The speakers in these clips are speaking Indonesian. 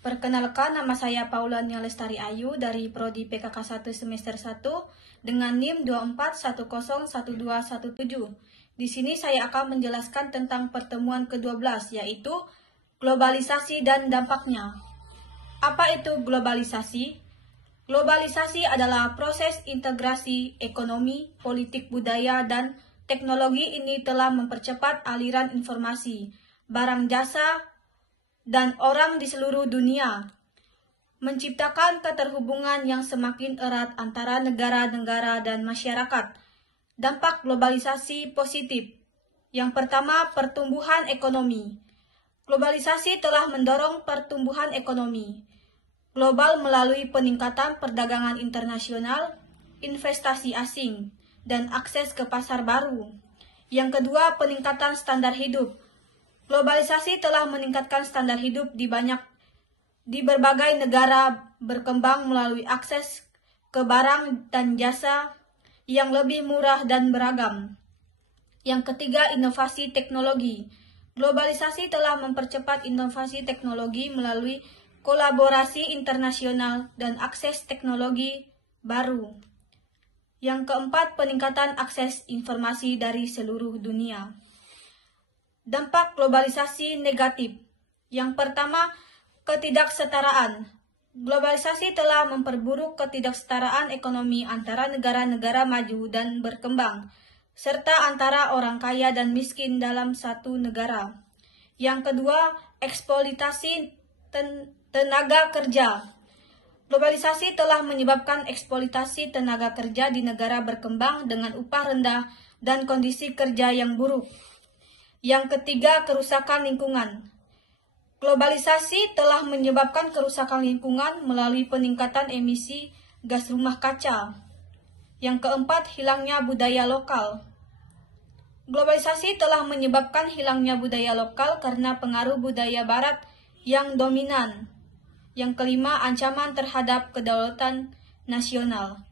Perkenalkan, nama saya Paulania Lestari Ayu dari Prodi PKK 1 semester 1 dengan NIM 24101217. Di sini saya akan menjelaskan tentang pertemuan ke-12, yaitu globalisasi dan dampaknya. Apa itu globalisasi? Globalisasi adalah proses integrasi ekonomi, politik, budaya, dan teknologi. Ini telah mempercepat aliran informasi, barang, jasa, dan orang di seluruh dunia, menciptakan keterhubungan yang semakin erat antara negara-negara dan masyarakat. Dampak globalisasi positif. Yang pertama, pertumbuhan ekonomi. Globalisasi telah mendorong pertumbuhan ekonomi global melalui peningkatan perdagangan internasional, investasi asing, dan akses ke pasar baru. Yang kedua, peningkatan standar hidup. Globalisasi telah meningkatkan standar hidup di berbagai negara berkembang melalui akses ke barang dan jasa yang lebih murah dan beragam. Yang ketiga, inovasi teknologi. Globalisasi telah mempercepat inovasi teknologi melalui kolaborasi internasional dan akses teknologi baru. Yang keempat, peningkatan akses informasi dari seluruh dunia. Dampak globalisasi negatif. Yang pertama, ketidaksetaraan. Globalisasi telah memperburuk ketidaksetaraan ekonomi antara negara-negara maju dan berkembang, serta antara orang kaya dan miskin dalam satu negara. Yang kedua, eksploitasi tenaga kerja. Globalisasi telah menyebabkan eksploitasi tenaga kerja di negara berkembang dengan upah rendah dan kondisi kerja yang buruk. Yang ketiga, kerusakan lingkungan. Globalisasi telah menyebabkan kerusakan lingkungan melalui peningkatan emisi gas rumah kaca. Yang keempat, hilangnya budaya lokal. Globalisasi telah menyebabkan hilangnya budaya lokal karena pengaruh budaya barat yang dominan. Yang kelima, ancaman terhadap kedaulatan nasional.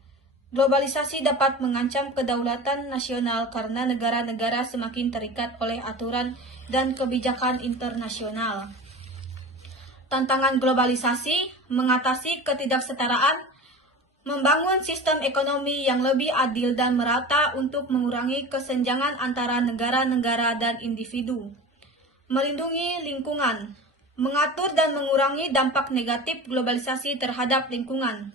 Globalisasi dapat mengancam kedaulatan nasional karena negara-negara semakin terikat oleh aturan dan kebijakan internasional. Tantangan globalisasi, mengatasi ketidaksetaraan, membangun sistem ekonomi yang lebih adil dan merata untuk mengurangi kesenjangan antara negara-negara dan individu, melindungi lingkungan, mengatur dan mengurangi dampak negatif globalisasi terhadap lingkungan,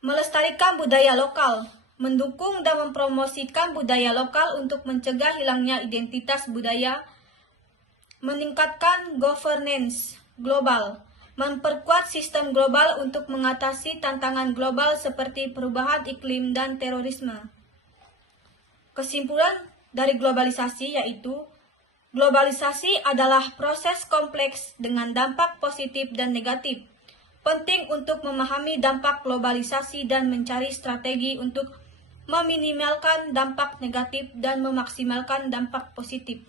melestarikan budaya lokal, mendukung dan mempromosikan budaya lokal untuk mencegah hilangnya identitas budaya, meningkatkan governance global, memperkuat sistem global untuk mengatasi tantangan global seperti perubahan iklim dan terorisme. Kesimpulan dari globalisasi yaitu, globalisasi adalah proses kompleks dengan dampak positif dan negatif. Penting untuk memahami dampak globalisasi dan mencari strategi untuk meminimalkan dampak negatif dan memaksimalkan dampak positif.